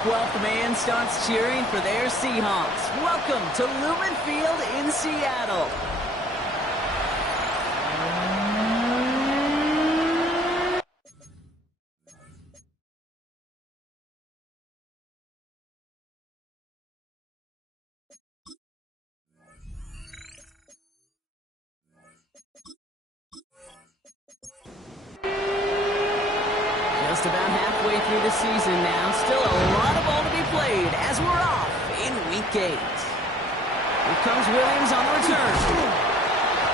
12th man starts cheering for their Seahawks. Welcome to Lumen Field in Seattle. Just about halfway through the season now. Still a lot of ball to be played as we're off in Week 8. Here comes Williams on the return.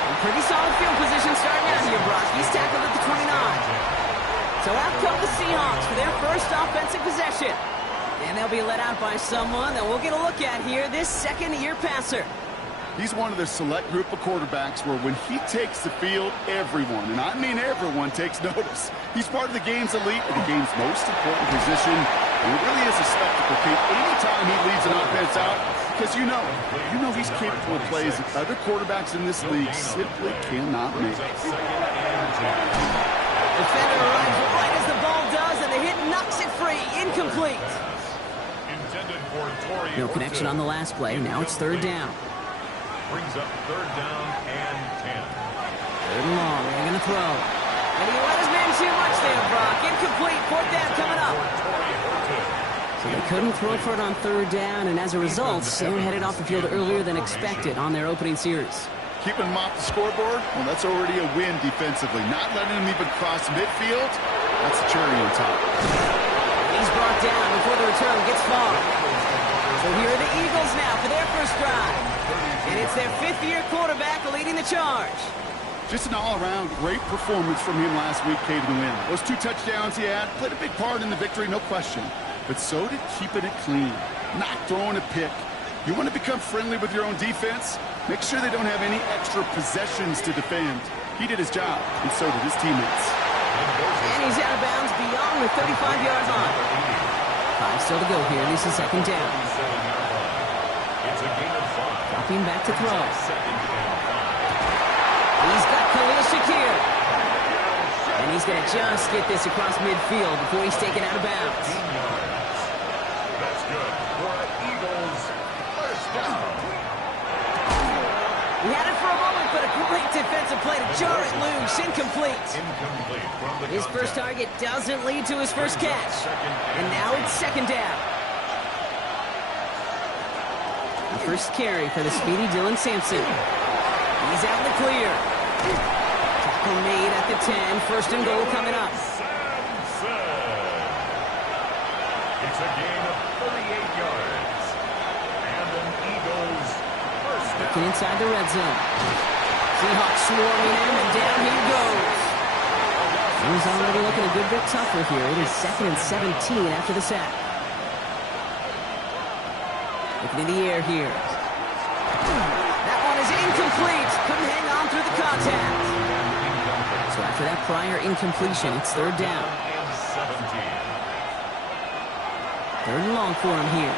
In pretty solid field position starting out here, Brock. He's tackled at the 29. So out come the Seahawks for their first offensive possession. And they'll be let out by someone that we'll get a look at here, this second-year passer. He's one of the select group of quarterbacks where when he takes the field, everyone, and I mean everyone, takes notice. He's part of the game's elite and the game's most important position. And it really is a spectacle, Kate, anytime he leads an offense out, because you know he's capable of plays that other quarterbacks in this league simply cannot make. Defender arrives right as the ball does, and the hit knocks it free. Incomplete. No connection on the last play. Now it's third down. Brings up third down and 10. Third and long. They're going to throw. And he let his man too much there, Brock. Incomplete. Fourth down coming up. So they couldn't throw for it on third down, and as a result, they were headed off the field earlier than expected on their opening series. Keeping him off the scoreboard, well, that's already a win defensively. Not letting him even cross midfield, that's the cherry on top. He's brought down before the return gets far. So here are the Eagles now for their first drive. And it's their fifth-year quarterback leading the charge. Just an all-around great performance from him last week, Kate, to win. Those 2 touchdowns he had played a big part in the victory, no question. But so did keeping it clean, not throwing a pick. You want to become friendly with your own defense? Make sure they don't have any extra possessions to defend. He did his job, and so did his teammates. And he's out of bounds beyond the 35-yard line. 5 still to go here, and this is second down. Dropping back to throw. He's got Khalil Shakir. And he's going to just get this across midfield before he's taken out of bounds. That's good for the Eagles. First down. He had it for a moment, but a great defensive play to jar it loose. Incomplete. His first target doesn't lead to his first catch. And now it's second down. The first carry for the speedy Dylan Sampson. He's out in the clear. Tackle made at the 10. First and goal coming up. It's a gain of 38 yards. And an Eagles first down. Looking inside the red zone. Seahawks swarming him, and down he goes. He's already looking a good bit tougher here. It is 2nd and 17 after the sack. Looking in the air here. That one is incomplete. Couldn't hang on through the contact. So after that prior incompletion, it's third down. Third and long for him here.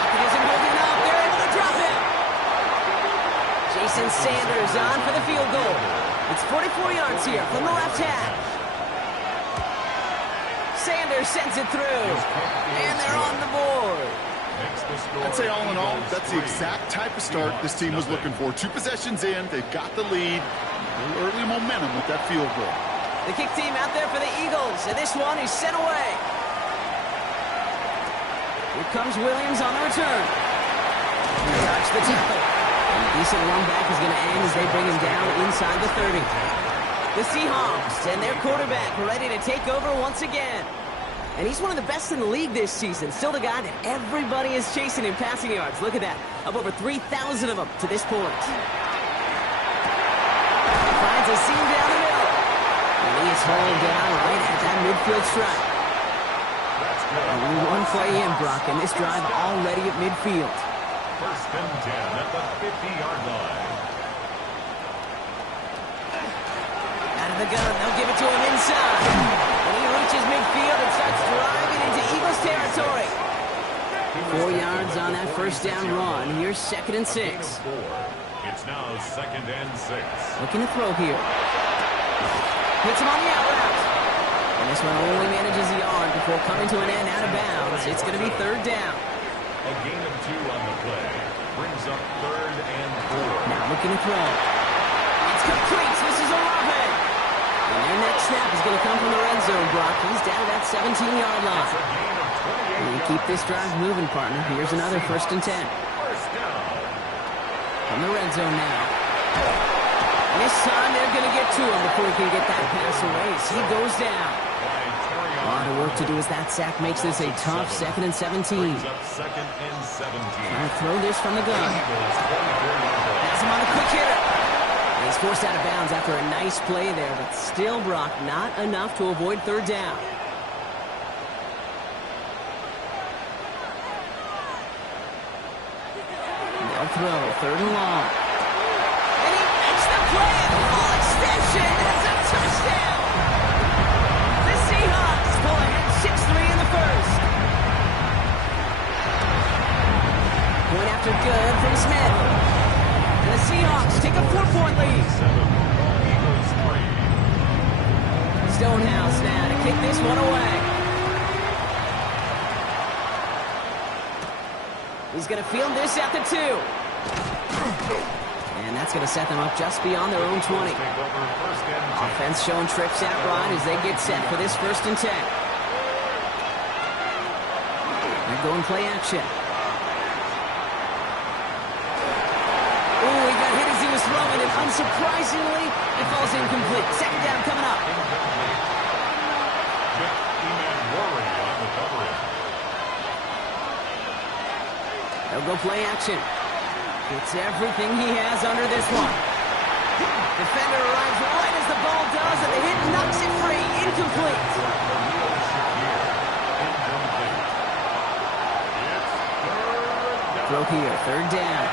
Pocket isn't holding up. They're able to drop him. Jason Sanders on for the field goal. It's 44 yards here from the left half. Sanders sends it through, and they're on the board. I'd say all in all, that's the exact type of start this team was looking for. 2 possessions in, they've got the lead. A little early momentum with that field goal. The kick team out there for the Eagles, and this one is sent away. Here comes Williams on the return. Touch the tackle. And a decent run back is going to end as they bring him down inside the 30. The Seahawks and their quarterback ready to take over once again. And he's one of the best in the league this season. Still the guy that everybody is chasing in passing yards. Look at that. Up over 3,000 of them to this point. Finds a seam down the middle. And he is hauled down right at that midfield strike. Only one play in, Brock, and this drive already at midfield. First and 10 at the 50-yard line. Out of the gun, they'll give it to him inside. And he reaches midfield and starts driving into Eagles territory. 4 yards on that first down run. Here's 2nd and 6. It's now 2nd and 6. Looking to throw here. Hits him on the out route. And a This one only manages a yard before coming to an end out of bounds. It's going to be third down. A gain of 2 on the play. Brings up 3rd and 4. Now looking to throw. It's complete. This is Olave. And their next snap is going to come from the red zone, Brock. He's down at that 17-yard line. A gain of 28 And you keep this drive moving, partner. Here's another 1st and 10. First down. From the red zone now. And this time they're going to get to him before he can get that pass away. So he goes down. A lot of work to do as that sack makes this a tough 2nd and 17. Brings up 2nd and 17. Trying to throw this from the gun. Eagles 24-yard line. Has him on a quick hitter. And he's forced out of bounds after a nice play there, but still, Brock, not enough to avoid third down. They'll throw, 3rd and long. And he makes the play at full extension. That's a touchdown. The Seahawks pull ahead 6-3 in the first. Point after good from Smith. And the Seahawks take a 4-point lead. 7. Eagles 3. Stonehouse now to kick this one away. He's going to field this at the 2. And that's going to set them up just beyond their own 20. Take over 1st and 10. Offense showing trips out right as they get set for this 1st and 10. They're going play action. Oh, he got hit as he was throwing, and unsurprisingly, it falls incomplete. 2nd down coming up. Incomplete. Chip Worry on the coverage. They'll go play action. It's everything he has under this one. Defender arrives right as the ball does, and the hit knocks it free. Incomplete. Throw here, 3rd down.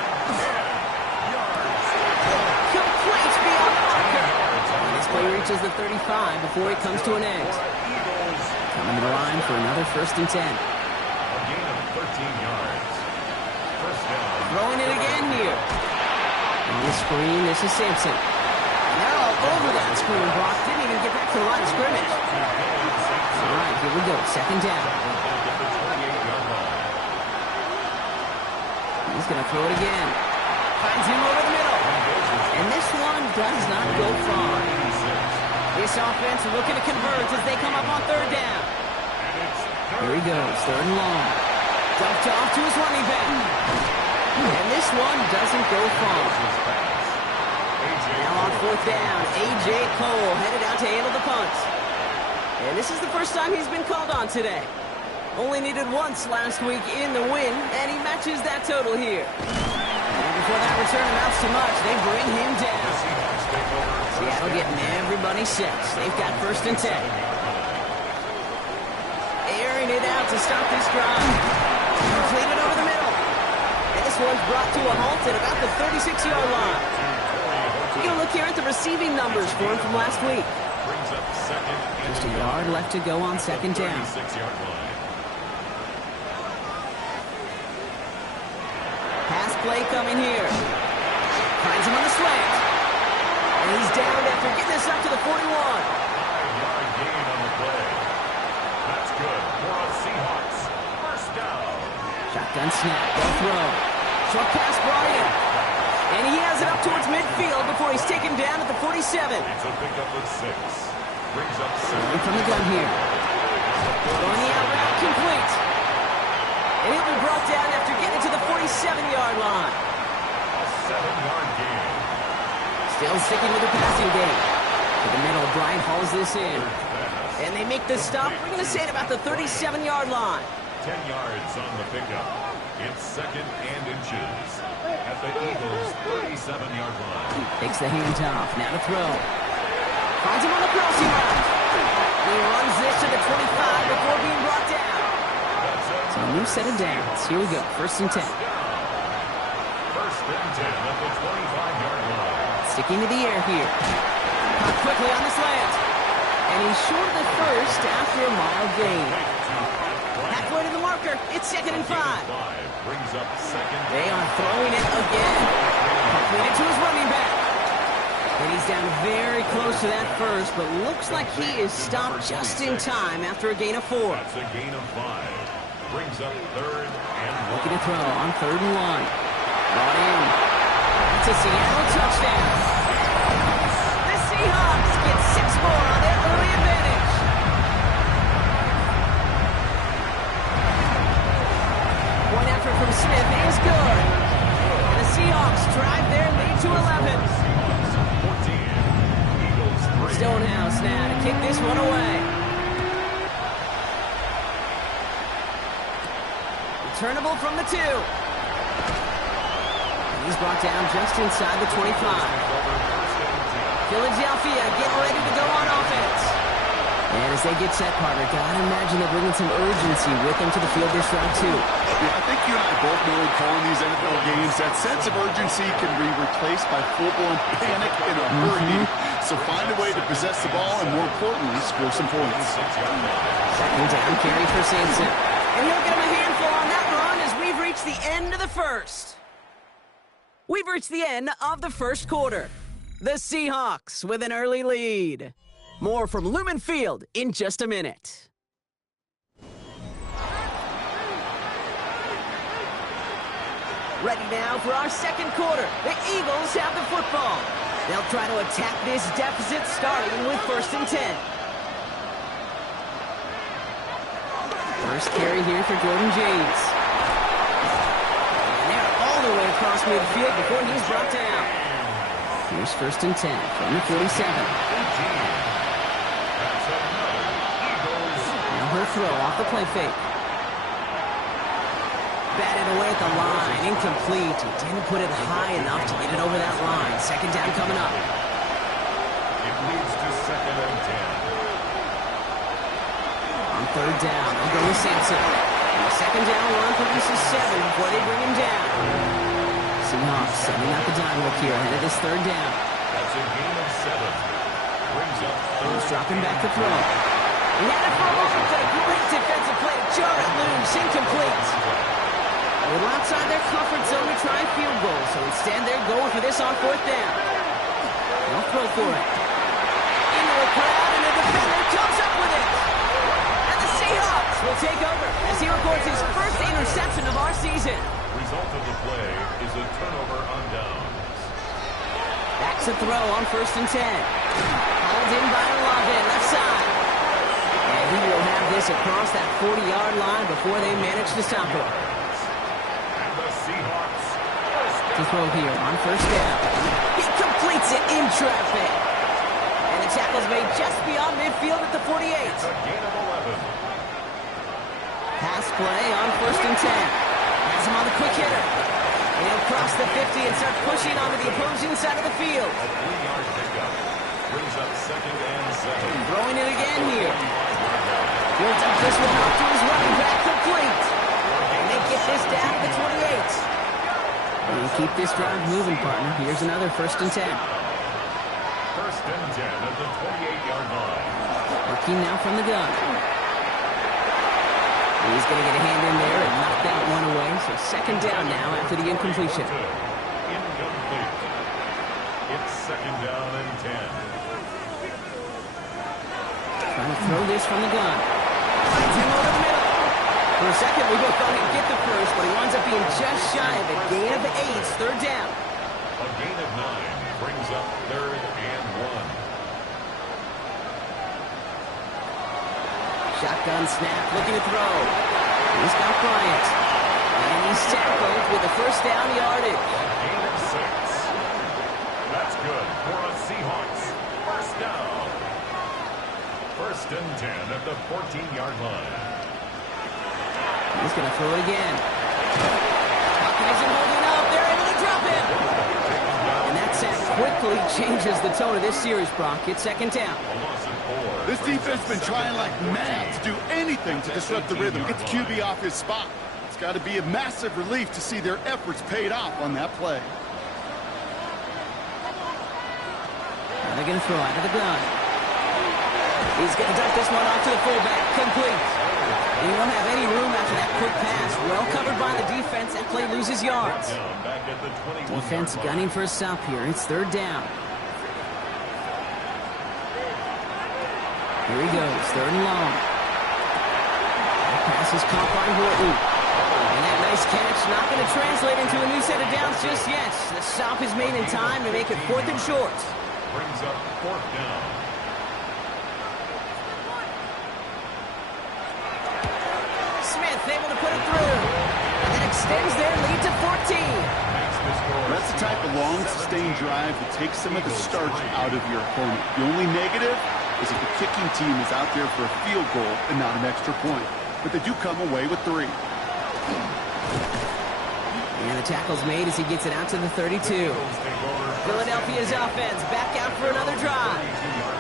Complete beyond the marker. And this play reaches the 35 before it comes to an end. Coming to the line for another 1st and 10. A gain of 13 yards. First down. Throwing it again here. On the screen, this is Sampson. And they're all over that screen. Brock didn't even get back to the line of scrimmage. All right, here we go. 2nd down. He's going to throw it again. Finds him over the middle. And this one does not go far. This offense looking to convert as they come up on 3rd down. Here he goes, 3rd and long. Dumped off to his running back. And this one doesn't go far. Now on 4th down, A.J. Cole headed out to handle the punt. And this is the first time he's been called on today. Only needed once last week in the win, and he matches that total here. And before that return amounts to much, they bring him down. Seattle getting everybody set. They've got 1st and 10. Airing it out to start this drive. Completed over the middle. And this one's brought to a halt at about the 36-yard line. Take a look here at the receiving numbers for him from last week. Just a yard left to go on 2nd down. Pass play coming here. Finds him on the slant. And he's down after getting this up to the 41. 5-yard gain on the play. That's good for the Seahawks. First down. Shotgun snap. They'll throw. Short pass brought in. And he has it up towards midfield before he's taken down at the 47. It's a pickup of 6. Brings up 7. From the gun here. Going the out route, complete. And he'll be brought down after getting to the 47-yard line. A 7-yard gain. Still sticking with the passing game. To the middle, Bryant hauls this in. And they make the stop. We're going to say it about the 37-yard line. 10 yards on the pickup. It's 2nd and inches at the Eagles' 37-yard line. Takes the handoff. Now to throw. Finds him on the crossing route. He runs this to the 25 before being brought down. So a new set of downs. Here we go. 1st and 10. 1st and 10 at the 25-yard line. Sticking to the air here. Caught quickly on the slant. And he's short of the first after a mild gain. Halfway to the marker. It's 2nd and 5. Brings up 2nd. They are throwing it again. Completed to his running back. And he's down very close to that first, but looks like he is stopped just in time after a gain of 4. That's a gain of 5. Brings up 3rd and 1. Looking to throw on 3rd and 1. Brought in. It's a Seattle touchdown. The Seahawks get 6 more on their early advantage. Point effort from Smith is good. And the Seahawks drive their lead to 11. Stonehouse now to kick this one away. Returnable from the 2. And he's brought down just inside the 25. Philadelphia getting ready to go on offense. And as they get set, partner, gotta imagine they're bringing some urgency with them to the field this round, too. Yeah, I think you and I both know in calling these NFL games, that sense of urgency can be replaced by full-blown panic in a hurry. So find a way to possess the ball and, more importantly, score some points. Second down carry for Sampson. And he'll get him a handful on that run as we've reached the end of the first. We've reached the end of the first quarter. The Seahawks with an early lead. More from Lumen Field in just a minute. Ready now for our second quarter. The Eagles have the football. They'll try to attack this deficit starting with 1st and 10. First carry here for Jordan James. And they're all the way across midfield before he's brought down. Here's 1st and 10 from the 47. Now her throw off the play fake. Batted away at the line, incomplete. He didn't put it high enough to get it over that line. Second down coming up. It leads to 2nd and 10. On 3rd down, they'll go with Sampson. And the second down run produces 7 before they bring him down. Seahawks sending out the dime look here ahead of this 3rd down. That's a gain of 7. Brings up 3rd. He's dropping back to throw. He had it for a moment, but a great defensive play to jar it loose, incomplete. A little outside their comfort zone to try a field goal, so instead they're going for this on 4th down. They'll throw for it. Into the crowd, and the defender comes up with it. And the Seahawks will take over as he records his first interception of our season. Result of the play is a turnover on downs. Back to throw on 1st and 10. Hauled in by Olave, left side. And he will have this across that 40-yard line before they manage to stop it. To throw here on 1st down. He completes it in traffic. And the tackle's made just beyond midfield at the 48. It's a gain of 11. Pass play on 1st and 10. Has him on the quick hitter. And he'll cross the 50 and start pushing onto the opposing side of the field. A 3-yard pickup. Brings up 2nd and 7. Throwing it again here. Builds up this one off to his running back, complete. And they get this down to the 28. And keep this drive moving, partner. Here's another 1st and 10. 1st and 10 at the 28-yard line. Working now from the gun. He's going to get a hand in there and knock that one away. So 2nd down now after the incompletion. Incomplete. It's 2nd down and 10. Trying to throw this from the gun. Finds him over the middle. For a second, we both thought he'd get the first, but he winds up being just shy of a gain of 8, 3rd down. A gain of 9 brings up 3rd and 1. Shotgun snap, looking to throw. He's got Bryant. And he's tackled with the 1st down yardage. A gain of 6. That's good for a Seahawks 1st down. 1st and 10 at the 14-yard line. He's going to throw it again. Pocket isn't holding up. They're able to drop him. And that sack quickly changes the tone of this series, Brock. It's 2nd down. This defense has been trying like mad to do anything to disrupt the rhythm, get the QB off his spot. It's got to be a massive relief to see their efforts paid off on that play. Now they're going to throw out of the gun. He's going to dump this one off to the fullback. Complete. He won't have any room after that quick pass. Well covered by the defense. That play loses yards. Defense gunning for a stop here. It's 3rd down. Here he goes, 3rd and long. That pass is caught by Horton. And that nice catch not going to translate into a new set of downs just yet. The stop is made in time to make it 4th and short. Brings up 4th down. Smith able to put it through. And that extends their lead to 14. That's the type of long, sustained drive that takes some of the starch out of your opponent. The only negative is if the kicking team is out there for a field goal and not an extra point. But they do come away with 3. And the tackle's made as he gets it out to the 32. Philadelphia's offense back out for another drive.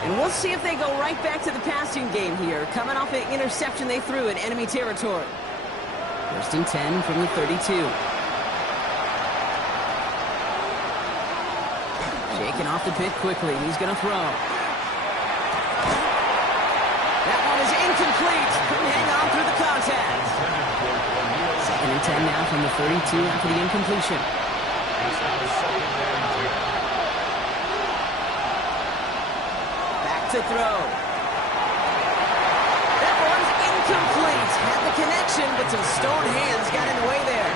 And we'll see if they go right back to the passing game here, coming off an interception they threw in enemy territory. 1st and 10 from the 32. Shaking off the pit quickly. He's going to throw. That one is incomplete. Couldn't hang on through the contact. 2nd and 10 now from the 32 after the incompletion. Back to throw. That one's incomplete. Had the connection, but some stone hands got in the way there.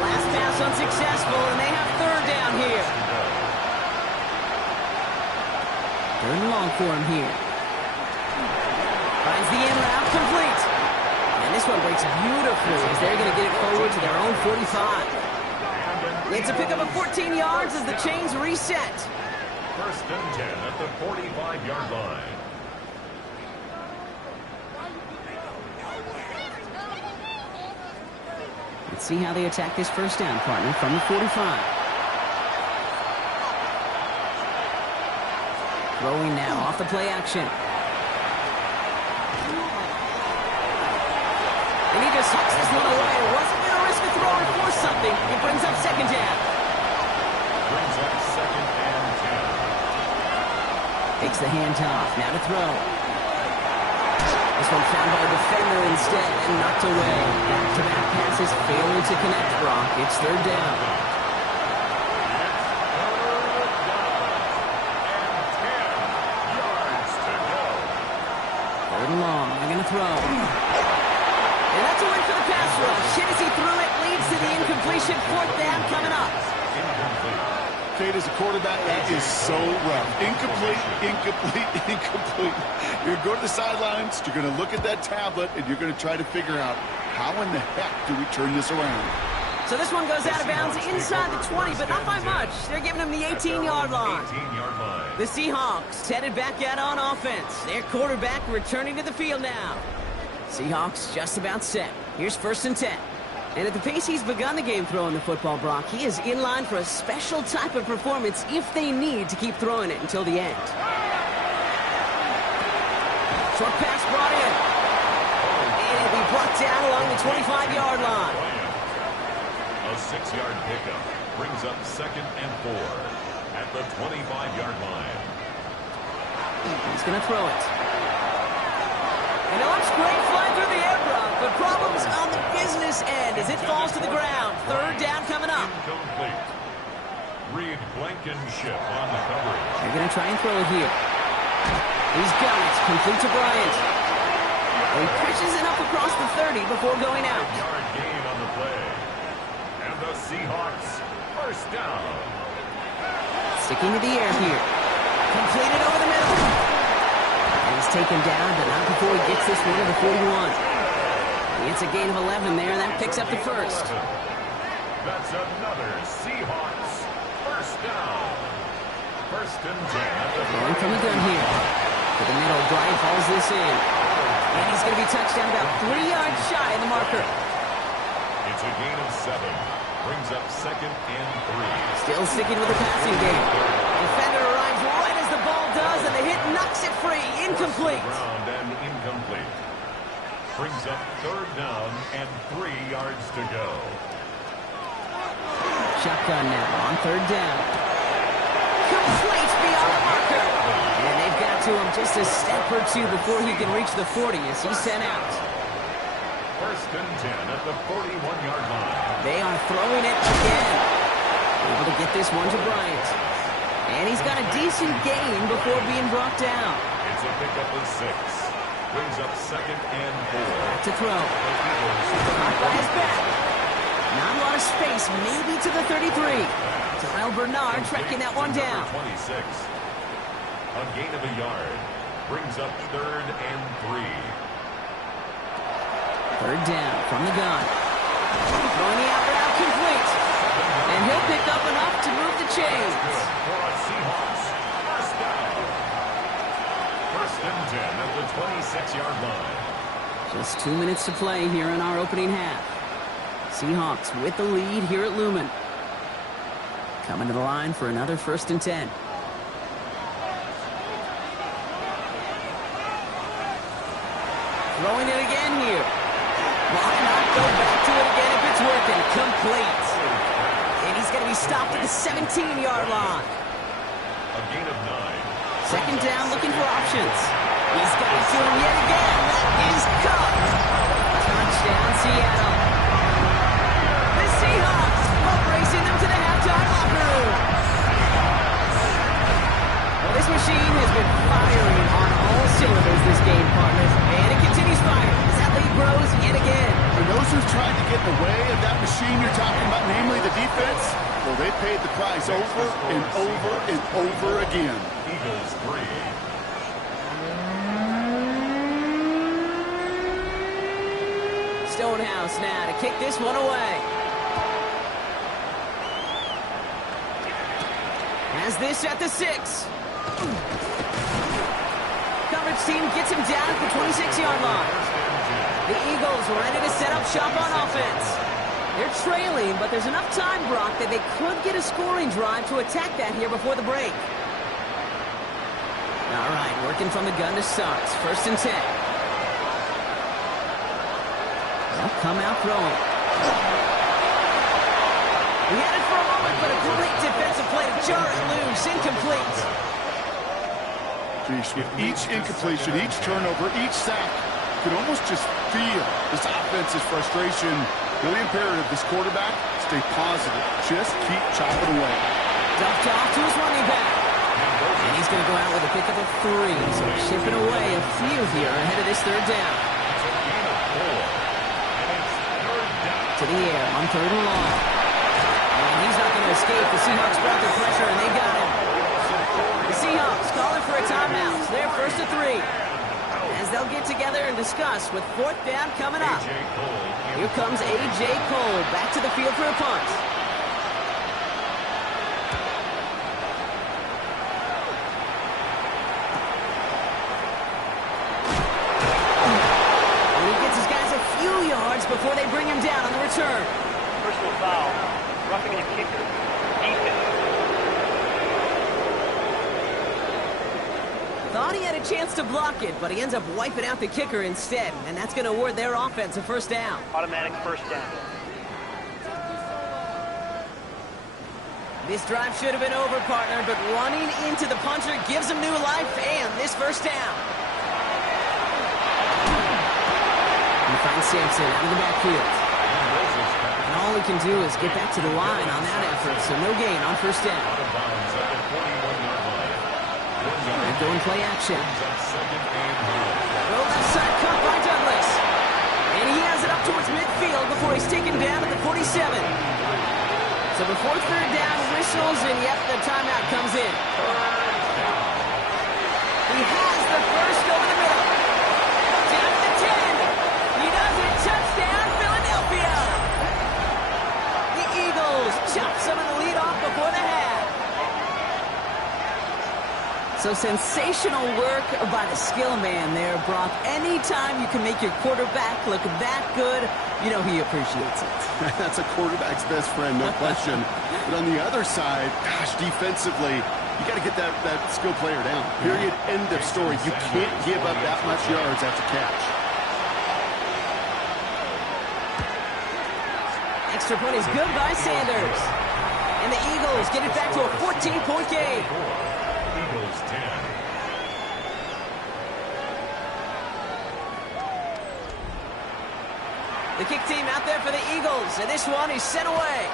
Last pass unsuccessful, and they have 3rd down here. 3rd and long for him here. Finds the in route complete. And this one breaks beautifully as they're going to get it forward to their own 45. It's a pickup of 14 yards as the chains reset. 1st and 10 at the 45-yard line. Let's see how they attack this 1st down, partner, from the 45. Throwing now off the play action. And he just hucks this one away. Wasn't going to risk a throw or force something. It brings up 2nd down. Brings up 2nd and 10. Takes the handoff. Now to throw. This one found by a defender instead and knocked away. Back-to-back passes failing to connect, Brock. It's 3rd down. Long. They're going to throw. And that's a win for the pass rush. Hit as he threw it. Leads to the incompletion. 4th down coming up. Kate, as a quarterback, that is so rough. Incomplete, incomplete, incomplete. You're going to go to the sidelines. You're going to look at that tablet, and you're going to try to figure out how in the heck do we turn this around. So this one goes out of bounds inside the 20, but not by much. They're giving him the 18-yard line. The Seahawks headed back out on offense. Their quarterback returning to the field now. Seahawks just about set. Here's 1st and 10. And at the pace he's begun the game throwing the football, Brock, he is in line for a special type of performance if they need to keep throwing it until the end. Short pass brought in. And it'll be brought down along the 25-yard line. A 6-yard pickup brings up 2nd and 4 at the 25-yard line. He's going to throw it. And it looks great flying through the air, Brock, but problems on the business end as it falls to the ground. 3rd down coming up. Incomplete. Reed Blankenship on the coverage. They're going to try and throw it here. He's got it. Complete to Bryant. And he pushes it up across the 30 before going out. 5-yard gain on the play. And the Seahawks 1st down. Sticking to the air here. Completed over the middle. And he's taken down, but not before he gets this one to the 41. It's a gain of 11 there. That picks up the 1st. That's another Seahawks 1st down. 1st and 10. Going from the gun here. To the middle, Bryant hauls this in. And he's going to be touched down about 3 yards shy of the marker. It's a gain of 7. Brings up 2nd and 3. Still sticking with the passing game. Defender arrives right as the ball does, and the hit knocks it free. Incomplete. Ground and incomplete. Brings up 3rd down and 3 yards to go. Shotgun now on 3rd down. Complete beyond the marker. And they've got to him just a step or two before he can reach the 40 as he's sent out. 1st and 10 at the 41-yard line. They are throwing it again. Able to get this one to Bryant. And he's got a decent gain before being brought down. It's a pickup of 6. Brings up 2nd and 4. Back to throw. Caught by his back. Not a lot of space, maybe to the 33. Terrell Bernard tracking that one down. 26. A gain of a yard. Brings up 3rd and 3. 3rd down from the gun. Throwing the out route complete. And he'll pick up enough to move the chains. Good for a Seahawks. First down. 1st and 10 at the 26-yard line. Just 2 minutes to play here in our opening half. Seahawks with the lead here at Lumen. Coming to the line for another 1st and 10. Throwing it again here. Why not go back to it again if it's working? Complete. And he's going to be stopped at the 17-yard line. A gain of 9. 2nd down, looking for options. He's got it to him yet again. That is caught. Touchdown, Seattle. The Seahawks are racing them to the halftime locker room. Well, this machine has been firing on all cylinders this game, partners. And it continues firing as that lead grows yet again. And those who've tried to get in the way of that machine you're talking about, namely the defense, well, they paid the price over and over and over again. Eagles 3. Stonehouse now to kick this one away. Has this at the 6. Coverage team gets him down at the 26-yard line. The Eagles ready to set up shop on offense. They're trailing, but there's enough time, Brock, that they could get a scoring drive to attack that here before the break. All right, working from the gun to start. 1st and 10. They'll come out throwing. He had it for a moment, but a great defensive play to jar it loose. Incomplete. Geez, with each incompletion, each turnover, each sack, you can almost just feel this offense's frustration. Really imperative, this quarterback, stay positive. Just keep chopping away. Dumped off to his running back. And he's going to go out with a pickup of 3. So chipping away a few here ahead of this 3rd down. To the air on 3rd and long. And he's not going to escape. The Seahawks brought their pressure, and they got him. The Seahawks calling for a timeout. They're 1st to 3. As they'll get together and discuss with 4th down coming up. Here comes A.J. Cole back to the field for a punt. And he gets his guys a few yards before they bring him down on the return. Personal foul, roughing the kicker, defense. Thought he had a chance to block it, but he ends up wiping out the kicker instead, and that's going to award their offense a 1st down. Automatic 1st down. This drive should have been over, partner, but running into the punter gives him new life and this 1st down. He finds Sampson out of the backfield. And all he can do is get back to the line on that effort, so no gain on 1st down. And go and play action. Throw left side cut by Douglas. And he has it up towards midfield before he's taken down at the 47. So before 3rd down whistles, and yep, the timeout comes in. He has the first over the middle. Down to the 10. He does it. Touchdown, Philadelphia. The Eagles chop some of the lead off before the half. So sensational work by the skill man there, Brock. Anytime you can make your quarterback look that good, you know he appreciates it. That's a quarterback's best friend, no question. But on the other side, gosh, defensively, you got to get that skill player down. Period. End of story. You can't give up that much yards after catch. Extra point is good by Sanders. And the Eagles get it back to a 14-point game. Eagles 10. The kick team out there for the Eagles, and this one is sent away.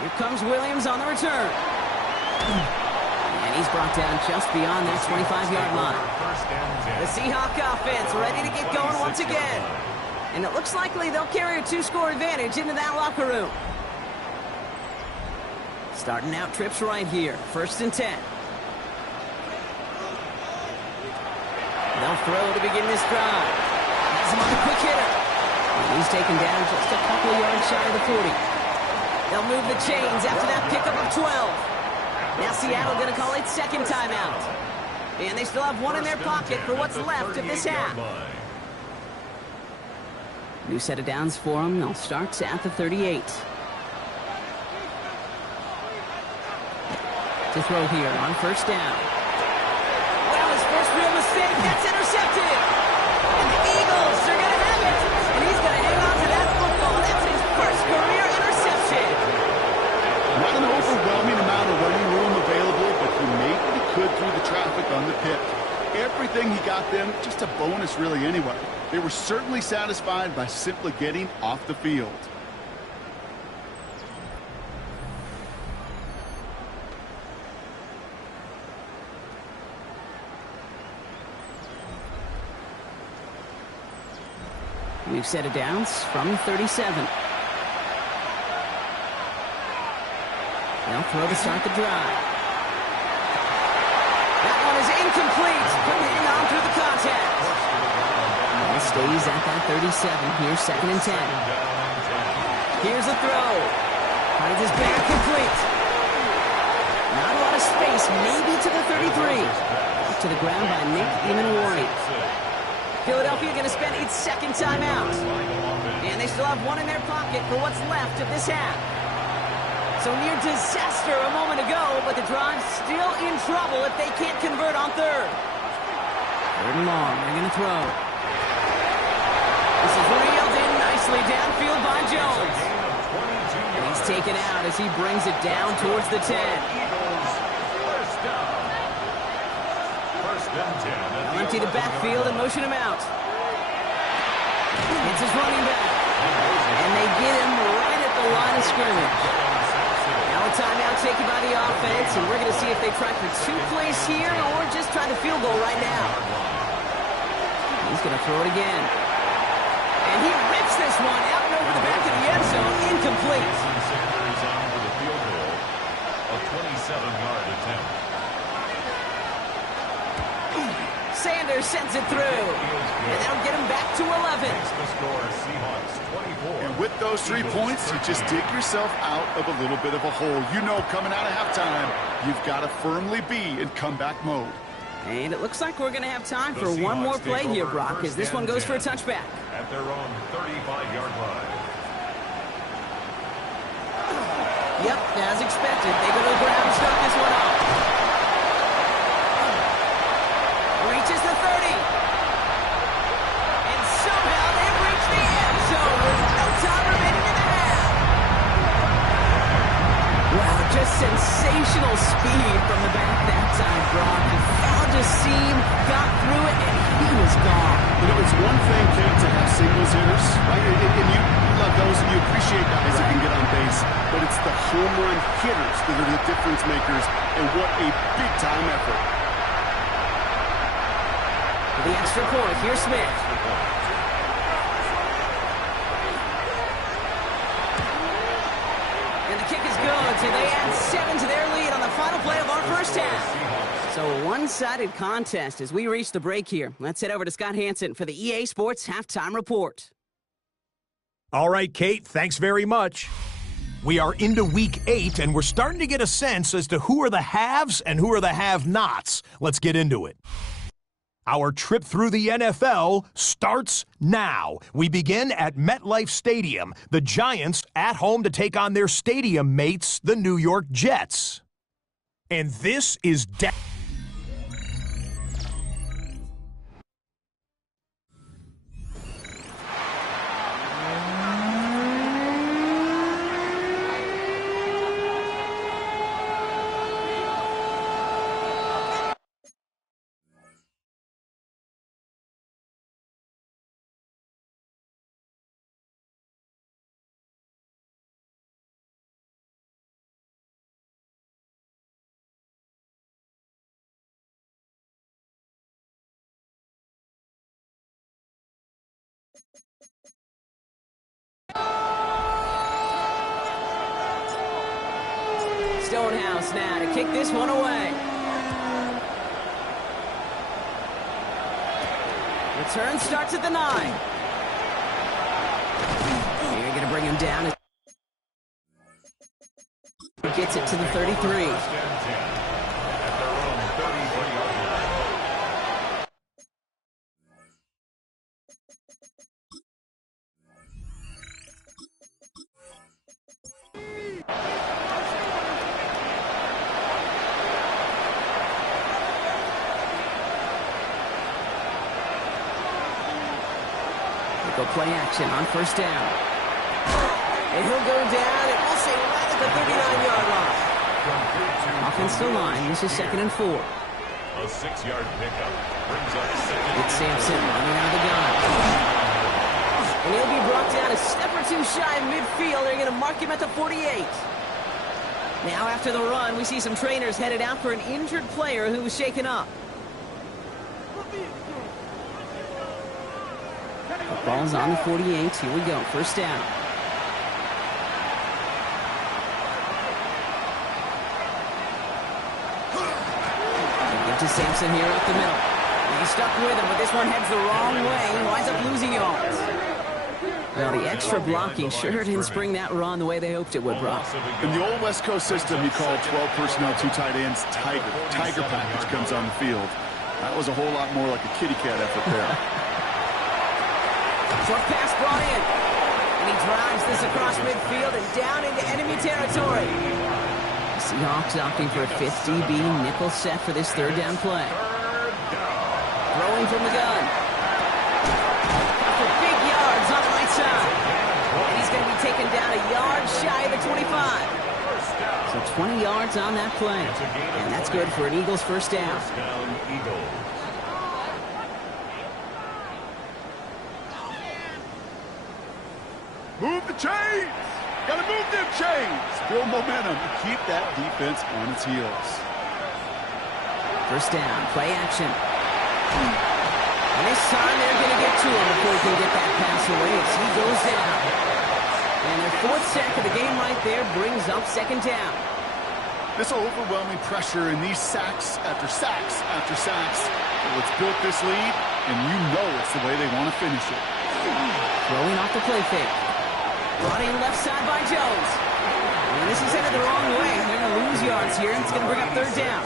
Here comes Williams on the return. And He's brought down just beyond that 25-yard line. First and 10. The Seahawk offense ready to get going once again. And it looks likely they'll carry a 2-score advantage into that locker room. Starting out trips right here. First and 10. They'll throw to begin this drive. Has him on a quick hitter. And he's taken down just a couple of yards shy of the 40. They'll move the chains after that pickup of 12. Now Seattle going to call it second timeout. And they still have one in their pocket for what's left of this half. New set of downs for them. They'll start at the 38. To throw here on first down. Well, his first real mistake. That's intercepted. And the Eagles are going to have it. And he's going to hang on to that football. That's his first career interception. Not an overwhelming amount of running room available, but he made what he could through the traffic on the pick. Everything he got them, just a bonus really anyway. They were certainly satisfied by simply getting off the field. We've set it downs from 37. They'll throw to start the drive. That one is incomplete. Couldn't hang on through the contact. Ball stays at that 37. Here's second and 10. Here's a throw. Finds his back complete. Not a lot of space. Maybe to the 33. Up to the ground by Nick Eamon-Warren. Philadelphia going to spend its second timeout. And they still have one in their pocket for what's left of this half. So near disaster a moment ago, but the drive's still in trouble if they can't convert on third. Third and long, they're going to throw. This is reeled in nicely downfield by Jones. He's taken out as he brings it down towards the 10. First down. First and 10. Empty the backfield and motion him out. It's his running back. And they get him right at the line of scrimmage. Now a timeout taken by the offense, and we're going to see if they try for 2 plays here or just try the field goal right now. He's going to throw it again. And he rips this one out and over the back of the end zone. Incomplete. Sanders on for the field goal. A 27-yard attempt. Sanders sends it through. And that'll get him back to 11. The score, Seahawks 24. And with those 3 points, you just dig yourself out of a little bit of a hole. You know, coming out of halftime, you've got to firmly be in comeback mode. And it looks like we're going to have time for one more play here, Brock, as this one goes for a touchback. At their own 35-yard line. Yep, as expected. They go to the ground and start this one off. Reaches the 30. And somehow they've reached the end zone with no time remaining in the half. Wow, just sensational speed from the back that time, Brock. He found a seam, got through it, and he was gone. You know, it's one thing, Kate, to have singles hitters, right? And you love those, and you appreciate guys that can get on base. But it's the home run hitters that are the difference makers, and what a big-time effort. The extra point, here's Smith. And the kick is good, so they add 7 to their lead on the final play of our first half. So a one-sided contest as we reach the break here. Let's head over to Scott Hansen for the EA Sports Halftime Report. All right, Kate, thanks very much. We are into Week 8, and we're starting to get a sense as to who are the haves and who are the have-nots. Let's get into it. Our trip through the NFL starts now. We begin at MetLife Stadium. The Giants at home to take on their stadium mates, the New York Jets. And this is... chance now to kick this one away. Return starts at the 9. You're going to bring him down. He gets it to the 33. First and 10 at their own 33-yard line. Go play action on first down. And he'll go down, and we'll say right at the 39-yard line. Offensive line, this is 2nd and 4. A 6-yard pickup brings up second. It's Sampson running out of the gun. And he'll be brought down a step or two shy of midfield. They're going to mark him at the 48. Now after the run, we see some trainers headed out for an injured player who was shaken up. The ball's on the 48. Here we go. First down. Give to Sampson here up the middle. He's stuck with him, but this one heads the wrong way. He winds up losing yards. Well, the extra blocking sure didn't spring that run the way they hoped it would, Brock. In the old West Coast system, you call 12 personnel, 2 tight ends, Tiger. Tiger package comes on the field. That was a whole lot more like a kitty cat effort there. Short pass brought in. And he drives this across midfield and down into enemy territory. The Seahawks opting for a 5th DB nickel set for this third down play. Throwing from the gun. For big yards on the right side. And he's going to be taken down a yard shy of the 25. So 20 yards on that play. And that's good for an Eagles first down. First down, Eagles. Move the chains! Gotta move them chains! Build momentum and keep that defense on its heels. First down, play action. And this time they're going to get to him before he can get that pass away as he goes down. And their 4th sack of the game right there brings up 2nd down. This overwhelming pressure and these sacks after sacks after sacks, it's built this lead, and you know it's the way they want to finish it. Throwing off the play fake. Brought in left side by Jones. And this is headed the wrong way. They're going to lose yards here, and it's going to bring up 3rd down.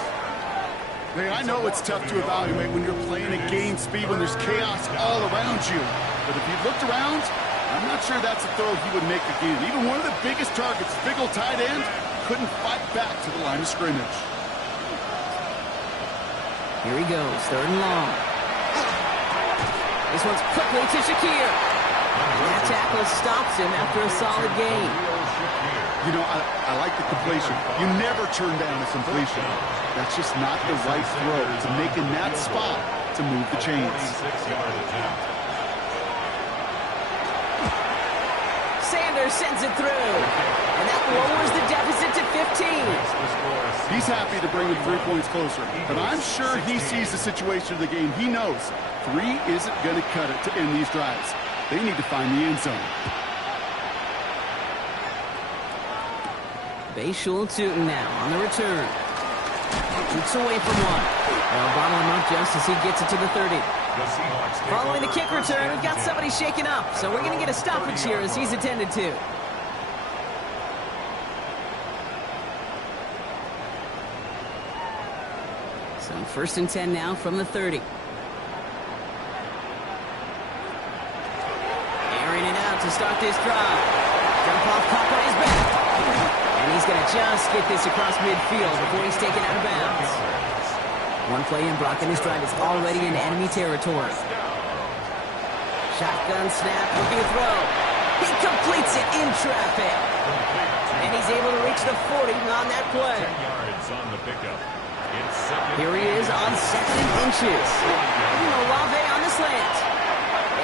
Hey, I know it's tough to evaluate when you're playing at game speed, when there's chaos all around you. But if you looked around, I'm not sure that's a throw he would make again. Even one of the biggest targets, big old tight end, couldn't fight back to the line of scrimmage. Here he goes, 3rd and long. This one's quickly to Shakir. And that tackle stops him after a solid gain. You know, I like the completion. You never turn down a completion. That's just not the right throw to make in that spot to move the chains. 46-yard attempt. Sanders sends it through. And that lowers the deficit to 15. He's happy to bring them 3 points closer. But I'm sure he sees the situation of the game. He knows 3 isn't going to cut it to end these drives. They need to find the end zone. Bayshul Tootin now on the return. Shoots away from one. They'll bottle him up just as he gets it to the 30. Following the kick return, we've got somebody shaken up, so we're going to get a stoppage here as he's attended to. So 1st and 10 now from the 30. Airing it out to start this drive. Jump off caught by his back. And he's going to just get this across midfield before he's taken out of bounds. One play in, Brock, and his drive is already in enemy territory. Shotgun snap, looking to throw. He completes it in traffic. And he's able to reach the 40 on that play. 10 yards on the pickup. Here he is on 2nd and inches. Olave on the slant.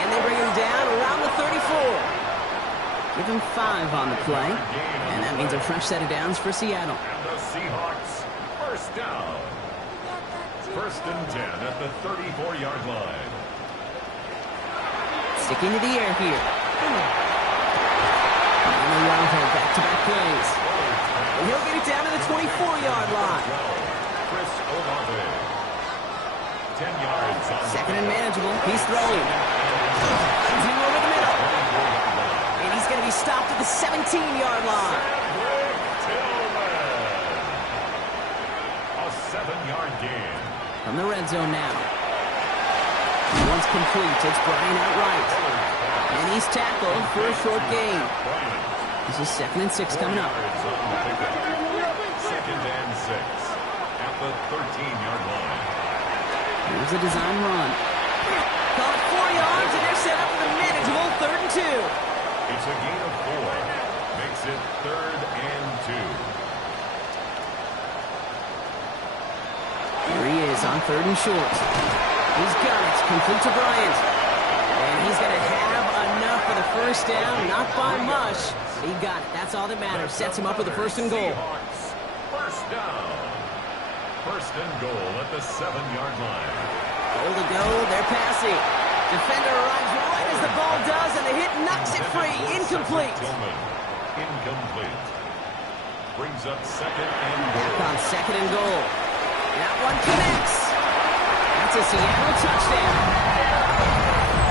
And they bring him down around the 34. Give him 5 on the play. And that means a fresh set of downs for Seattle. And the Seahawks, first down. 1st and 10 at the 34-yard line. Sticking to the air here. And Olave back-to-back plays. And he'll get it down to the 24-yard line. 10 yards on Second and manageable. He's throwing. Two over the middle. And he's going to be stopped at the 17-yard line. A 7-yard gain. From the red zone now. Once complete, it's Bryant out right. And he's tackled for a short gain. This is 2nd and 6 coming up. 2nd and 6 at the 13-yard line. Here's a design run. Call it 4 yards, and they're set up for the manageable 3rd and 2. It's a gain of 4. Makes it 3rd and 2. Here he is on 3rd and short. He's got it. Complete to Bryant. And he's going to have enough for the first down. Not by much. He got it. That's all that matters. Sets him up with a 1st and goal. First down. 1st and goal at the 7-yard line. Goal to go. They're passing. Defender arrives right as the ball does, and the hit knocks it free. Incomplete. Incomplete. Brings up 2nd and goal. Back on 2nd and goal. That one connects. That's a Seattle touchdown.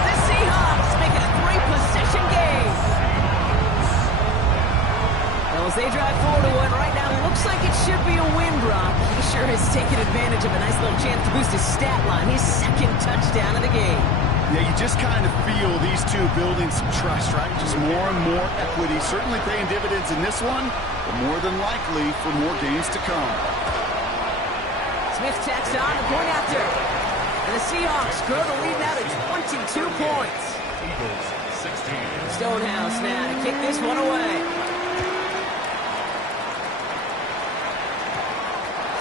The Seahawks make it a 3-possession game. Well, as they drive forward to one right now, looks like it should be a win, Brock. He sure has taken advantage of a nice little chance to boost his stat line. His 2nd touchdown of the game. Yeah, you just kind of feel these two building some trust, right? Just more and more equity. Certainly paying dividends in this one, but more than likely for more games to come. Smith tacks on the point after. And the Seahawks grow the lead now to 22 points. Eagles 16. Stonehouse now to kick this one away.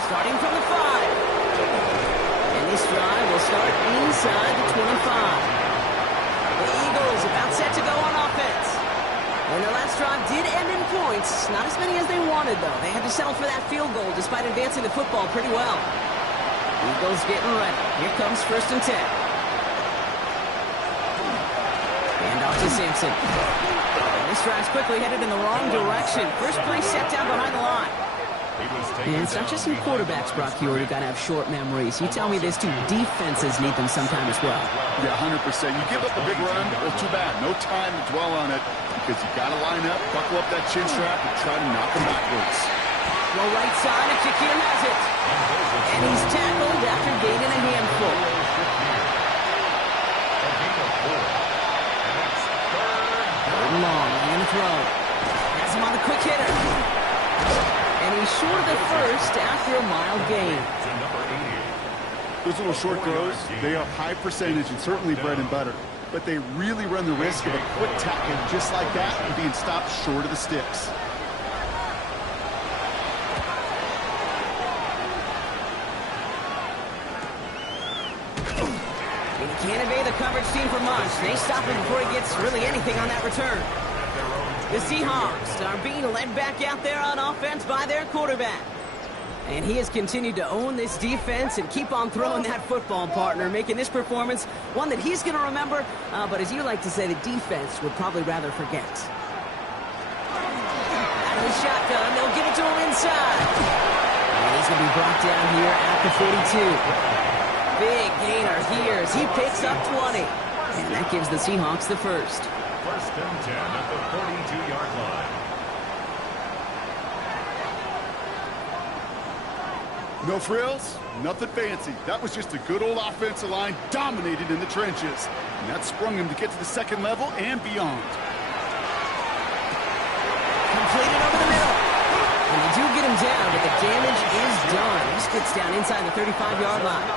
Starting from the 5. And this drive will start inside the 25. The Eagles about set to go on offense. And their last drive did end in points. Not as many as they wanted, though. They had to settle for that field goal despite advancing the football pretty well. Eagles getting ready. Here comes 1st and 10. And off to Sampson. And this drive's quickly headed in the wrong direction. First play set down behind the line. And it's not just some quarterbacks, Brock, you got to have short memories. You tell me this too, defenses need them sometime as well. Yeah, 100%. You give up a big run, well, too bad. No time to dwell on it because you got to line up, buckle up that chin strap, and try to knock them backwards. Well, right side, and Shakir has it. And he's tackled after gaining a handful. Third and long, he's going to throw. Has him on the quick hitter. And he's short of the first after a mild gain. Those little short throws, they are high percentage and certainly bread and butter. But they really run the risk of a quick tackle just like that and being stopped short of the sticks. And he can't evade the coverage team for much. They stop him before he gets really anything on that return. The Seahawks are being led back out there on offense by their quarterback. And he has continued to own this defense and keep on throwing that football, partner, making this performance one that he's going to remember, but as you like to say, the defense would probably rather forget. Out of the shotgun, they'll give it to him inside. And he's going to be brought down here at the 42. Big gainer here as he picks up 20. And that gives the Seahawks the first. 1st and 10 at the 42-yard line. No frills, nothing fancy. That was just a good old offensive line dominated in the trenches. And that sprung him to get to the 2nd level and beyond. Completed over the middle. And they do get him down, but the damage is done. He gets down inside the 35-yard line.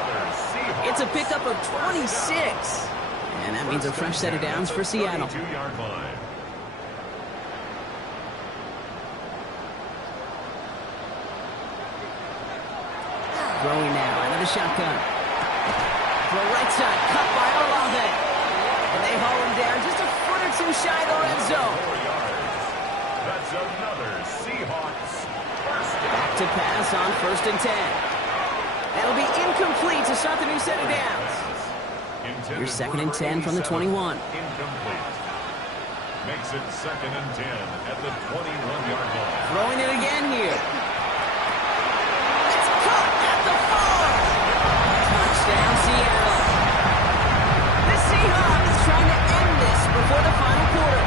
It's a pickup of 26. And that means a fresh set of downs for Seattle. 32-yard line. Throwing now, another shotgun. For right side, cut by Olave. And they haul him down just a foot or two shy of the red zone. 4 yards. That's another Seahawks first down. Back to pass on 1st and 10. That'll be incomplete to start the new set of downs. Here's 2nd and 10 from the 21. Incomplete. Makes it 2nd and 10 at the 21-yard line. Throwing it again here. It's caught at the 4. Touchdown, Seattle. The Seahawks trying to end this before the final quarter.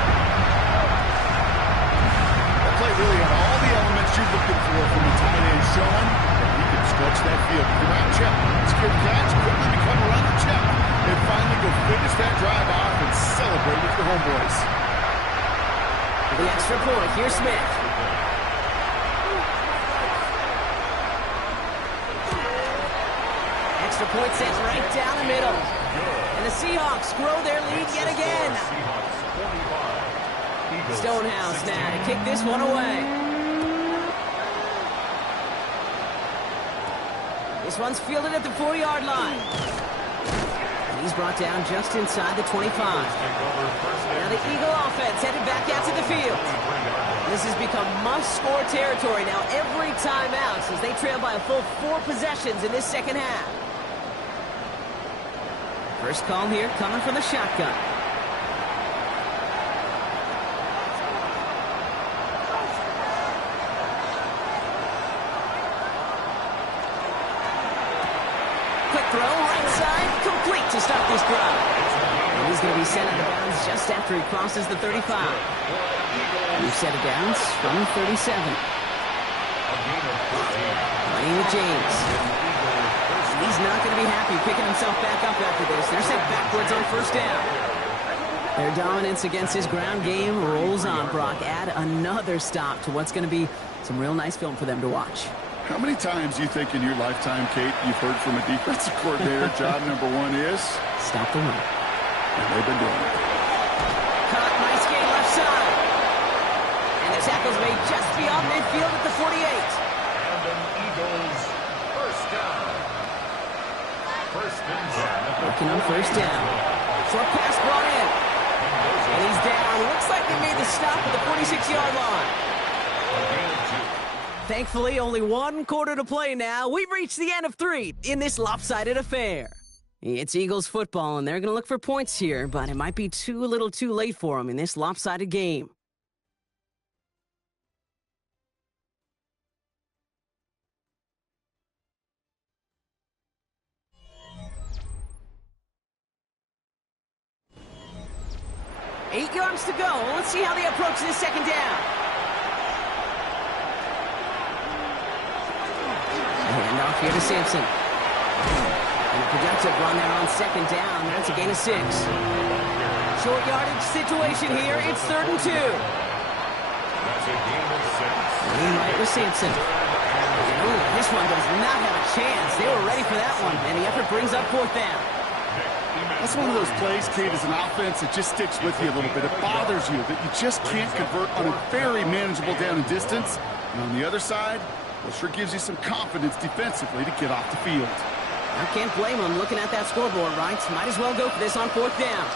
That play really had all the elements you're looking for from a tight end, showing that he can stretch that field. Around check, secure catch, quickly become a runner check, and finally go finish that drive off and celebrate with your homeboys. The extra point. Here's Smith. Extra point sent right down the middle. And the Seahawks grow their lead yet again. Stonehouse now to kick this one away. This one's fielded at the 4-yard line. And he's brought down just inside the 25. Now the Eagle offense headed back out to the field. This has become must-score territory now every time out as they trail by a full 4 possessions in this second half. First call here coming from the shotgun. Quick throw, right side, complete to start this drive. And he's going to be sent out of bounds just after he crosses the 35. New set of downs from 37. Playing with James. He's not going to be happy picking himself back up after this. They're sent backwards on first down. Their dominance against his ground game rolls on, Brock. Add another stop to what's going to be some real nice film for them to watch. How many times do you think in your lifetime, Kate, you've heard from a defensive coordinator, job number 1 is? Stop the run. And they've been doing it. Caught, nice game left side. And the tackle's made just beyond midfield at the 48. And an Eagles first down. First and 10. Working on first down. Short pass brought in. And he's down. Looks like they made the stop at the 46-yard line. Thankfully, only 1 quarter to play now. We've reached the end of 3 in this lopsided affair. It's Eagles football, and they're going to look for points here, but it might be too little too late for them in this lopsided game. Eight yards to go. Let's see how they approach this second down. Hand off here to Sampson. And a productive run there on second down. That's a gain of 6. Short yardage situation here. It's 3rd and 2. That's a gain of 6. Running right with Sampson. Ooh, this one does not have a chance. They were ready for that one. And the effort brings up 4th down. That's one of those plays, Kate, as an offense that just sticks with you a little bit. It bothers you that you just can't convert on a very manageable down and distance. And on the other side, well, sure gives you some confidence defensively to get off the field. I can't blame them looking at that scoreboard, right? Might as well go for this on 4th down.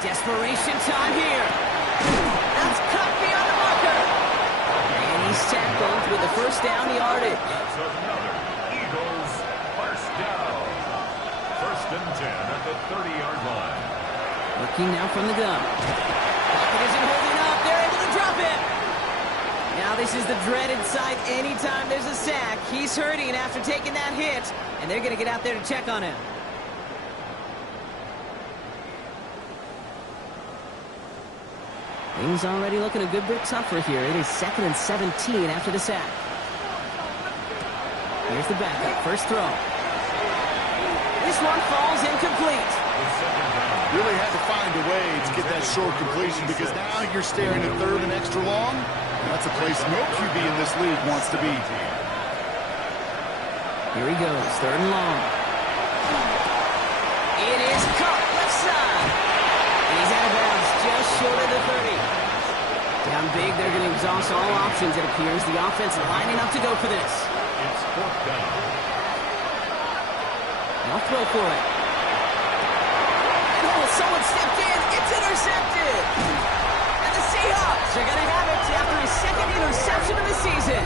Desperation time here. That's cut beyond the marker. And he's tackled with the first down yardage. That's another Eagles first down. First and 10 at the 30-yard line. Looking now from the gun. Pocket isn't holding up. They're able to drop him. Now this is the dreaded sight anytime there's a sack. He's hurting after taking that hit, and they're going to get out there to check on him. Things already looking a good bit tougher here. It is 2nd and 17 after the sack. Here's the backup. First throw. This one falls incomplete. Really had to find a way to get that short completion because now you're staring at 3rd and extra long. That's a place no QB in this league wants to be. Here he goes. 3rd and long. It is caught left side. And he's out of bounds just short of the 30. Down big, they're going to exhaust all options, it appears. The offense lining up to go for this. It's 4th down. They'll throw for it. And oh, someone stepped in. It's intercepted. And the Seahawks are going to have it after his 2nd interception of the season.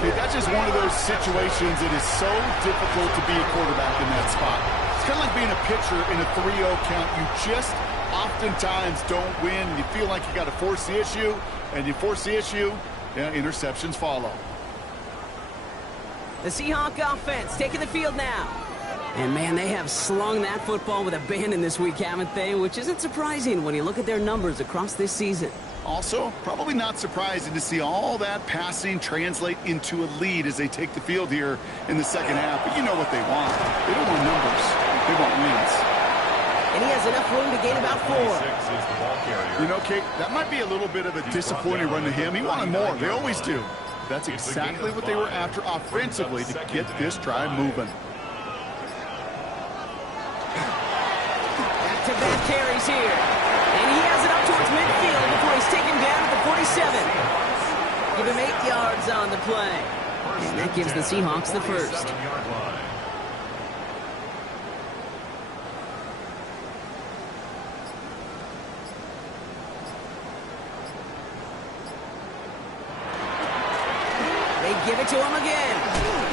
Okay, that's just one of those situations that is so difficult to be a quarterback in that spot. It's kind of like being a pitcher in a 3-0 count. You just oftentimes don't win. You feel like you got to force the issue, and you force the issue, interceptions follow. The Seahawk offense taking the field now. And, man, they have slung that football with abandon this week, haven't they? Which isn't surprising when you look at their numbers across this season. Also, probably not surprising to see all that passing translate into a lead as they take the field here in the second half. But you know what they want. They don't want numbers. They want wins. And he has enough room to gain about 4. You know, Kate, that might be a little bit of a disappointing run to him. He wanted more. They always do. That's exactly what they were after offensively to get this drive moving. Back-to-back carries here. And he has it up towards midfield before he's taken down at the 47. Give him 8 yards on the play. And that gives the Seahawks the first. They give it to him again.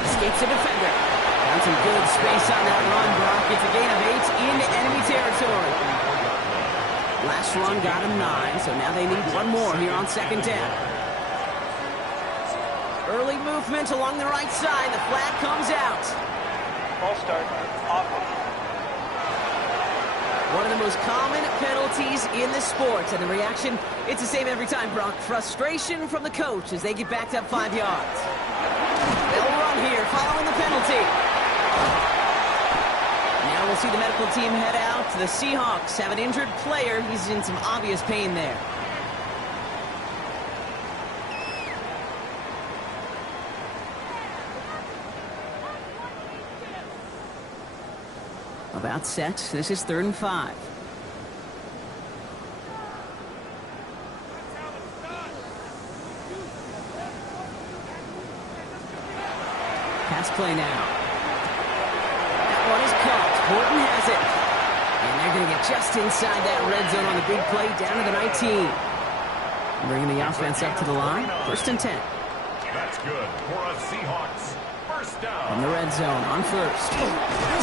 Escapes the defender. Found some good space on that run, Brock. It's a gain of 8 into enemy territory. Last run got him 9, so now they need one more here on second down. Early movement along the right side. The flag comes out. False start. Offense. One of the most common penalties in the sport, and the reaction, it's the same every time, Brock. Frustration from the coach as they get backed up 5 yards. They'll run here following the penalty. Now we'll see the medical team head out. The Seahawks have an injured player. He's in some obvious pain there. About set. This is 3rd and 5. Pass play now. That one is caught. Horton has it. And they're going to get just inside that red zone on the big play down to the 19. Bringing the offense up to the line. 1st and 10. That's good for a Seahawks. First down. In the red zone on 1st.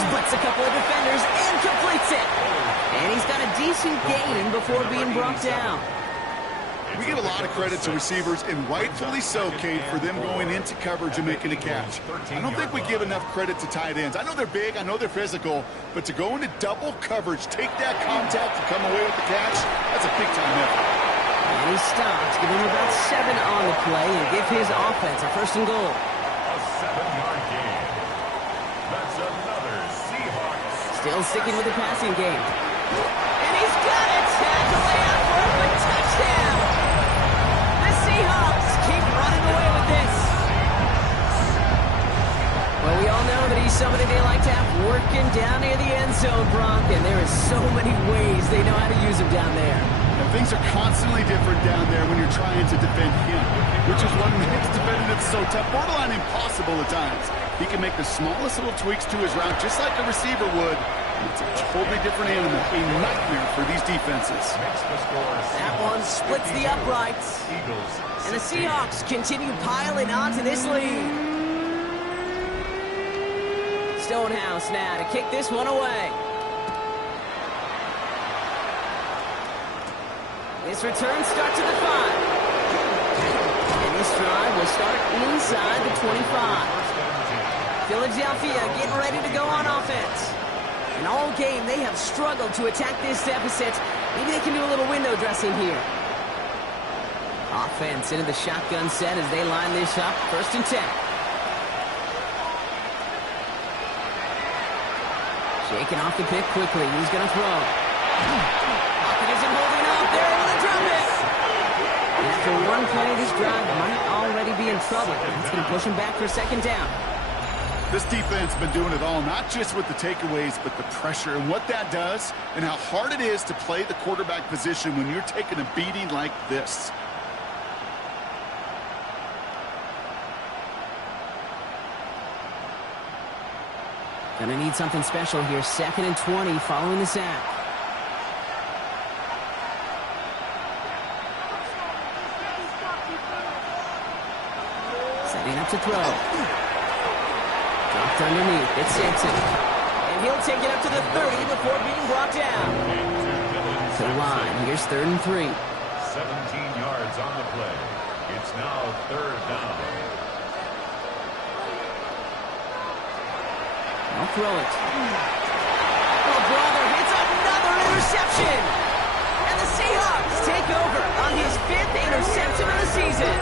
Splits a couple of defenders and completes it. And he's got a decent gain before being brought down. We give a lot of credit to receivers, and rightfully so, Kate, for them going into coverage and making a catch. I don't think we give enough credit to tight ends. I know they're big, I know they're physical, but to go into double coverage, take that contact, and come away with the catch, that's a big-time effort. And he stops, give him about 7 on the play, and give his offense a 1st and goal. A 7-yard gain. That's another Seahawks. Still sticking with the passing game. And he's got it! Tackle out for a touchdown! The Seahawks keep running away with this. Well, we all know that he's somebody they like to have working down near the end zone, Brock, and there is so many ways they know how to use him down there. And things are constantly different down there when you're trying to defend him, which is what makes defending him so tough, borderline impossible at times. He can make the smallest little tweaks to his route, just like a receiver would. It's a totally different animal, a nightmare for these defenses. That one splits the uprights. And the Seahawks continue piling onto this lead. Stonehouse now to kick this one away. This return starts at the 5. And this drive will start inside the 25. Philadelphia getting ready to go on offense. And all game, they have struggled to attack this deficit. Maybe they can do a little window dressing here. Offense into the shotgun set as they line this up. 1st and 10. Shaking off the pick quickly. He's going to throw. Pocket isn't holding up. They're able to drop it. And after one play, this drive might already be in trouble. That's going to push him back for 2nd down. This defense has been doing it all, not just with the takeaways, but the pressure and what that does and how hard it is to play the quarterback position when you're taking a beating like this. Gonna need something special here. 2nd and 20 following the sack. Setting up snap to throw. Dropped underneath. It's Sampson. And he'll take it up to the 30 before being brought down. To the line. Here's 3rd and 3. 17 yards on the play. It's now 3rd down. I'll throw it. Oh, brother, it's another interception. And the Seahawks take over on his 5th interception of the season.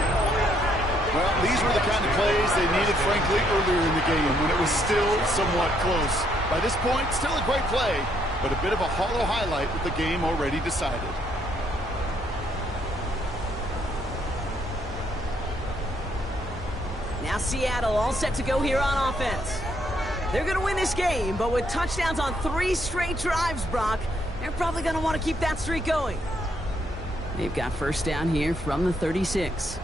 Well, these were the kind of plays they needed, frankly, earlier in the game when it was still somewhat close. By this point, still a great play, but a bit of a hollow highlight with the game already decided. Now Seattle all set to go here on offense. They're going to win this game, but with touchdowns on 3 straight drives, Brock, they're probably going to want to keep that streak going. They've got 1st down here from the 36.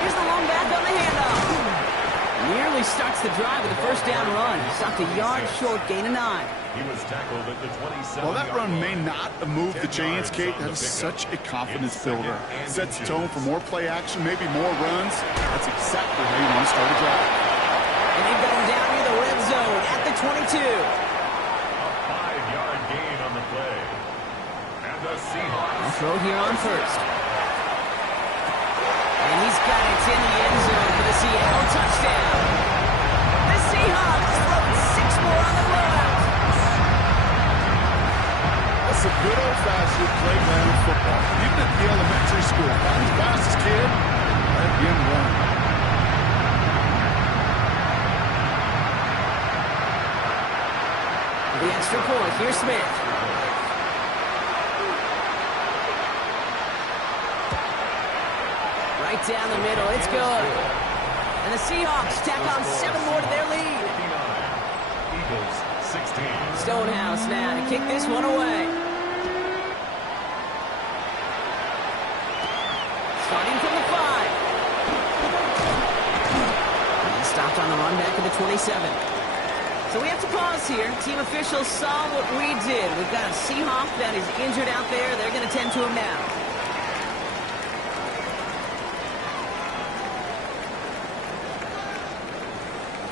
Here's the long back on the handoff. Nearly starts the drive with a 1st down run. Stopped a yard short, gain of 9. He was tackled at the 27. While that run may not have moved the chains, Kate, that is such a confidence builder. Sets the tone for more play action, maybe more runs. That's exactly how you want to start a drive. And they've got him down near the red zone at the 22. A 5-yard gain on the play. And the Seahawks. I'll throw here on 1st. And he's got it in the end zone for the Seattle touchdown. The Seahawks throw 6 more on the blowout. That's a good old-fashioned playground football. Even at the elementary school, find the fastest kid, let him run. The extra point. Here's Smith. Right down the middle. It's good. And the Seahawks tack on 7 more to their lead. 59. Eagles 16. Stonehouse now to kick this one away. Starting from the 5. And stopped on the run back at the 27. So we have to pause here. Team officials saw what we did. We've got a Seahawk that is injured out there. They're going to tend to him now.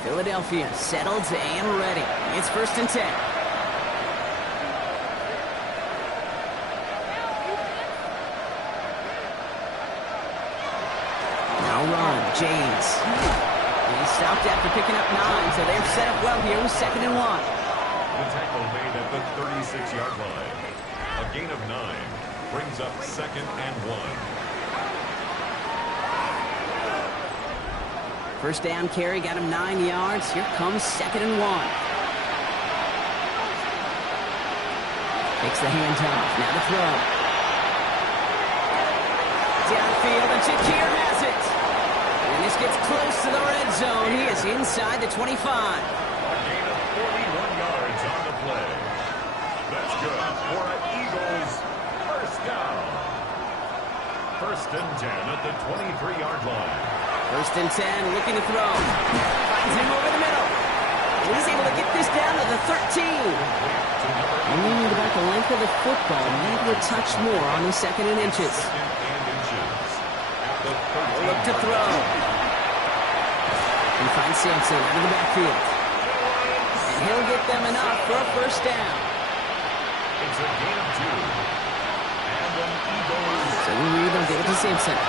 Philadelphia settled and ready. It's 1st and 10. Now run, James. He stopped after picking up 9, so they're set up well here with 2nd and 1. The tackle made at the 36-yard line. A gain of 9 brings up 2nd and 1. 1st down carry, got him 9 yards. Here comes 2nd and 1. Takes the handoff. Now to throw. Downfield, and Shakir has it. And this gets close to the red zone. He is inside the 25. A gain of 41 yards on the play. That's good for an Eagles 1st down. 1st and 10 at the 23-yard line. 1st and 10, looking to throw. Finds him over the middle. And he's able to get this down to the 13. Only about the length of the football, maybe a touch more on the 2nd and inches. Look to throw. He finds Sampson out of the backfield. And he'll get them enough for a 1st down. It's a gain of 2. And an Eagles. So we read them, give it to Sampson.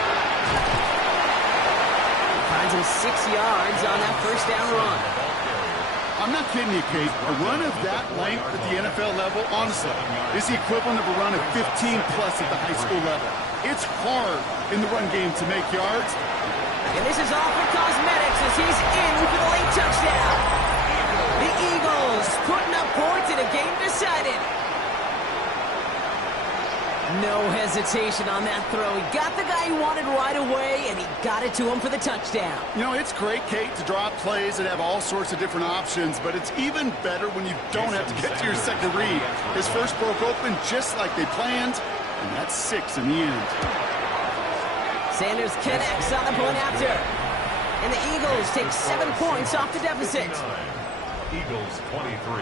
Finds him 6 yards on that 1st down run. I'm not kidding you, Kate. A run of that length at the NFL level, honestly, is the equivalent of a run of 15-plus at the high school level. It's hard in the run game to make yards. And this is all for cosmetics as he's in for the late touchdown. The Eagles putting up points in a game decided. No hesitation on that throw. He got the guy he wanted right away, and he got it to him for the touchdown. You know, it's great, Kate, to drop plays and have all sorts of different options, but it's even better when you don't have to get to your second read. His first broke open just like they planned, and that's 6 in the end. Sanders connects on the point after. And the Eagles take 7 points off the deficit. Eagles 23.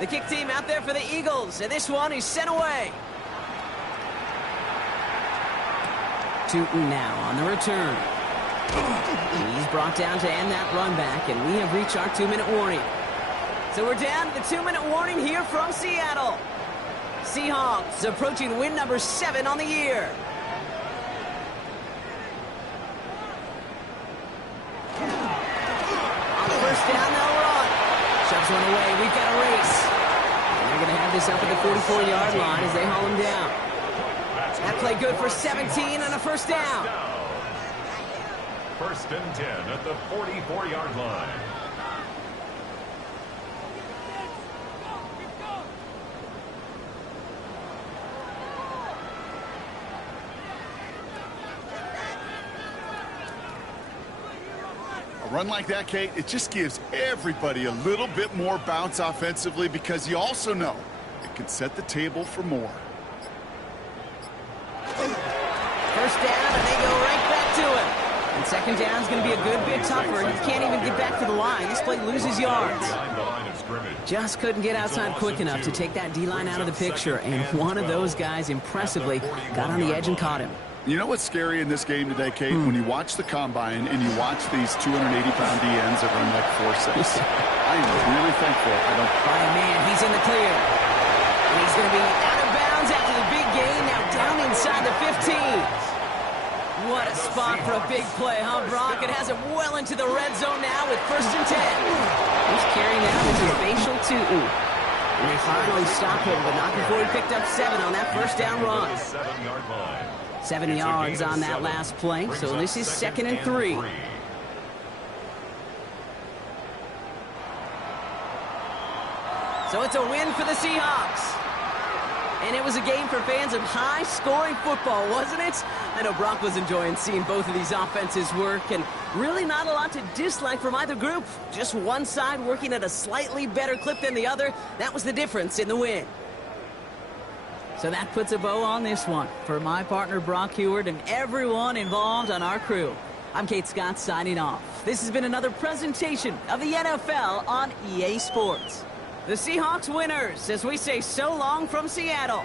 The kick team out there for the Eagles, and this one is sent away. Tootin now on the return. He's brought down to end that run back, and we have reached our 2-minute warning. So we're down to the 2-minute warning here from Seattle. Seahawks approaching win number 7 on the year. On the first down, they'll run. Shoves one away. We've got a race. And they're going to have this up at the 44-yard line as they haul him down. That play good for 17 and a first down. First and 10 at the 44-yard line. A run like that, Kate, it just gives everybody a little bit more bounce offensively because you also know it can set the table for more. First down, and they go right back to it. And second down is going to be a good bit tougher. He can't even get back to the line. This play loses yards. Just couldn't get outside quick enough to take that D-line out of the picture. And one of those guys impressively got on the edge and caught him. You know what's scary in this game today, Kate? When you watch the combine and you watch these 280-pound DNs that run like 4.6. I am really thankful I don't... Oh, man, he's in the clear. And he's going to be out of bounds after the big gain. Now down inside the 15. What a spot for a big play, huh, Brock? It has him well into the red zone now with first and 10. He's carrying out with his facial Tootin. And they finally stop him, but not before he picked up 7 on that first down run. 7 yards on that last play, so this is 2nd and 3. So it's a win for the Seahawks. And it was a game for fans of high-scoring football, wasn't it? I know Brock was enjoying seeing both of these offenses work, and really not a lot to dislike from either group. Just one side working at a slightly better clip than the other. That was the difference in the win. So that puts a bow on this one. For my partner, Brock Heward, and everyone involved on our crew, I'm Kate Scott signing off. This has been another presentation of the NFL on EA Sports. The Seahawks winners as we say so long from Seattle.